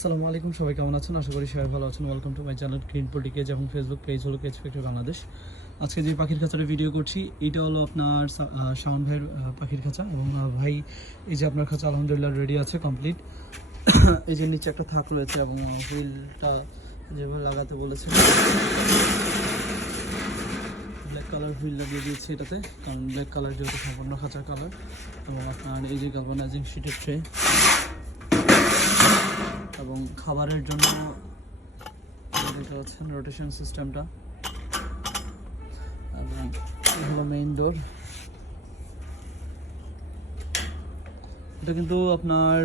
আসসালামু আলাইকুম, সবাই কেমন আছেন? আশা করি সবাই ভালো আছেন। Welcome to my channel green poultry cage এবং ফেসবুক পেজ হলো কেজ ফ্যাক্টরি বাংলাদেশ আজকে যে পাখির খাঁচাটা ভিডিও করছি, এটা হলো আপনার শাওন ভাইয়ের পাখির খাঁচা এবং ভাই, এই যে আপনার খাঁচা আলহামদুলিল্লাহ রেডি আছে কমপ্লিট এই যে নিচে একটা থাক রয়েছে এবং হুইলটা যেভাবে লাগাতে বলেছে। ব্ল্যাক কালার হুইল লাগিয়ে দিয়েছি এটাতে, কারণ ব্ল্যাক কালার যেহেতু সম্পূর্ণ খাঁচার কালার এবং আপনার এই যে গালভানাইজিং শিটের ট্রে এবং খাবারের জন্য দেখতে পাচ্ছেন রোটেশন সিস্টেমটা এবং হলো মেইন ডোর এটা কিন্তু আপনার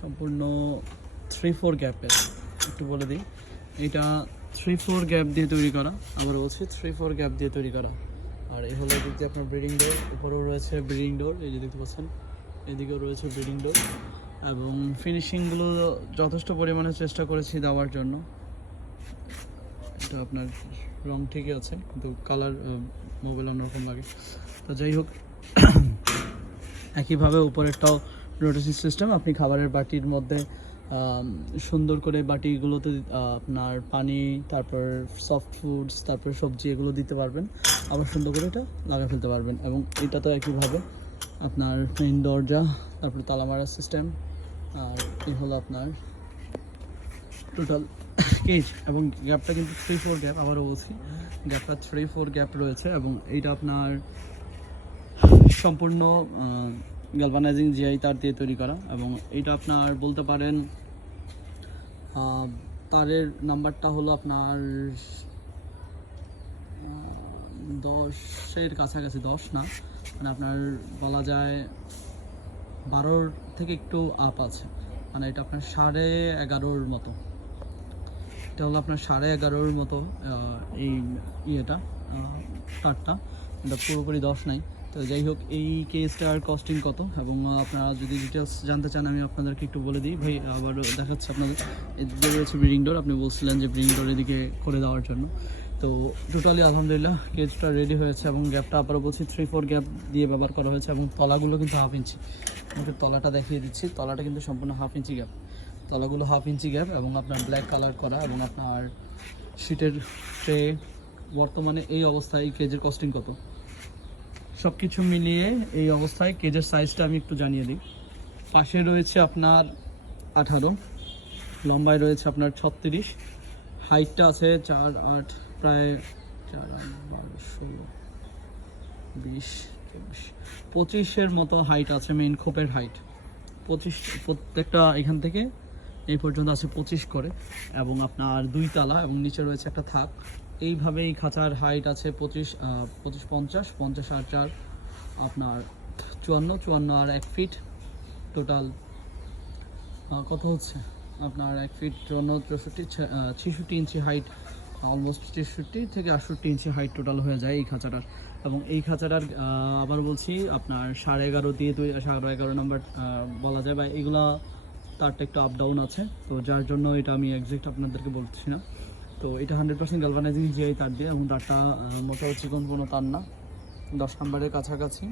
সম্পূর্ণ থ্রি ফোর গ্যাপের একটু বলে দিই। এটা থ্রি ফোর গ্যাপ দিয়ে তৈরি করা। আবার বলছি থ্রি ফোর গ্যাপ দিয়ে তৈরি করা। আর এই হলো এদিক আপনার ব্রিডিং ডোর উপরেও রয়েছে ব্রিডিং ডোর এই যে দেখতে পাচ্ছেন, এদিকেও রয়েছে ব্রিডিং ডোর এবং ফিনিশিংগুলো যথেষ্ট পরিমাণে চেষ্টা করেছি দেওয়ার জন্য। এটা আপনার রং ঠিকই আছে, কিন্তু কালার মোবাইল অন্যরকম লাগে। তো যাই হোক, একইভাবে উপরেরটাও রোটেশন সিস্টেম আপনি খাবারের বাটির মধ্যে সুন্দর করে বাটিগুলোতে আপনার পানি, তারপর সফট ফুডস তারপর সবজি এগুলো দিতে পারবেন। আবার সুন্দর করে এটা লাগা ফেলতে পারবেন। এবং এটা তো একইভাবে আপনার মেইন দরজা, তারপর তালা মারার সিস্টেম আর এই হলো আপনার টোটাল কেজ এবং গ্যাপটা কিন্তু থ্রি ফোর গ্যাপ আবারও বলছি গ্যাপটা থ্রি ফোর গ্যাপ রয়েছে এবং এইটা আপনার সম্পূর্ণ গ্যালভানাইজিং জিআই তার দিয়ে তৈরি করা এবং এইটা আপনার বলতে পারেন তারের নাম্বারটা হলো আপনার দশের কাছাকাছি, দশ না মানে আপনার বলা যায় বারোর থেকে একটু আপ আছে। মানে এটা আপনার সাড়ে এগারোর মতো। এটা হলো আপনার সাড়ে এগারোর মতো এই ইয়েটা তারটা। এটা পুরোপুরি দশ নাই। তো যাই হোক, এই কেসটার কস্টিং কত? এবং আপনারা যদি ডিটেলস জানতে চান, আমি আপনাদেরকে একটু বলে দিই। ভাই, আবার দেখাচ্ছি আপনাদের। এদিকে রয়েছে ব্রিডিং ডোর আপনি বলছিলেন যে ব্রিডিং ডোর এদিকে করে দেওয়ার জন্য। তো টোটালি আলহামদুলিল্লাহ কেজটা রেডি হয়েছে এবং গ্যাপটা আবারও বলছি থ্রি ফোর গ্যাপ দিয়ে ব্যবহার করা হয়েছে এবং তলাগুলো কিন্তু হাফ ইঞ্চি আমাকে তলাটা দেখিয়ে দিচ্ছি। তলাটা কিন্তু সম্পূর্ণ হাফ ইঞ্চি গ্যাপ তলাগুলো হাফ ইঞ্চি গ্যাপ এবং আপনার ব্ল্যাক কালার করা এবং আপনার শীটের ট্রে বর্তমানে এই অবস্থায় এই কেজের কস্টিং কত? সব কিছু মিলিয়ে এই অবস্থায় কেজের সাইজটা আমি একটু জানিয়ে দিই। পাশে রয়েছে আপনার আঠারো, লম্বায় রয়েছে আপনার ছত্রিশ। হাইটটা আছে চার আট, প্রায় চার আট, বারো, ষোলো, বিশ চব্বিশ পঁচিশের মতো হাইট আছে মেইন খোপের হাইট পঁচিশ, প্রত্যেকটা এখান থেকে এই পর্যন্ত আছে পঁচিশ করে। এবং আপনার দুই তালা এবং নিচে রয়েছে একটা থাক। এইভাবে এই খাঁচার হাইট আছে পঁচিশ পঁচিশ পঞ্চাশ পঞ্চাশ আর চার, আপনার চুয়ান্ন চুয়ান্ন আর এক ফিট টোটাল কত হচ্ছে? আপনার এক ফিট চুয়ান্ন, চৌষট্টি ছেষট্টি ইঞ্চি হাইট অলমোস্ট তেষট্টি থেকে আটষট্টি ইঞ্চি হাইট টোটাল হয়ে যায় এই খাঁচাটার। এবং এই খাঁচাটার আবার বলছি, আপনার সাড়ে এগারো দিয়ে দুই, সাড়ে এগারো নম্বর বলা যায় বা এগুলা তারটা একটু আপ ডাউন আছে। তো যার জন্য এটা আমি একজ্যাক্ট আপনাদেরকে বলছি না। তো এটা হান্ড্রেড পার্সেন্ট গালভানাইজিং জিআই তার দিয়ে এবং তারটা মোটা হচ্ছে কোনো তার না। দশ নাম্বারের কাছাকাছি।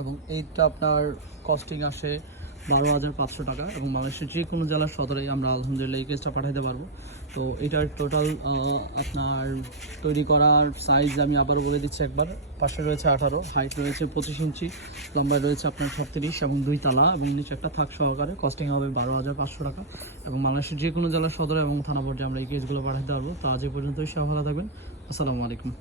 এবং এইটা আপনার কস্টিং আসে বারো হাজার পাঁচশো টাকা এবং বাংলাদেশের যে কোনো জেলার সদরে আমরা আলহামদুলিল্লাহ এই কেসটা পাঠাতে পারব। তো এটার টোটাল আপনার তৈরি করার সাইজ আমি আবারও বলে দিচ্ছি একবার। পাশে রয়েছে আঠারো হাইট রয়েছে পঁচিশ ইঞ্চি, লম্বায় রয়েছে আপনার ছত্রিশ এবং দুই তালা এবং নিচে একটা থাক সহকারে। কস্টিং হবে বারো হাজার পাঁচশো টাকা এবং বাংলাদেশের যে কোনো জেলার সদরে এবং থানা পর্যায়ে আমরা এই কেসগুলো পাঠাতে পারব। তো আজ পর্যন্তই সব ভালো থাকবেন। আসসালামু আলাইকুম।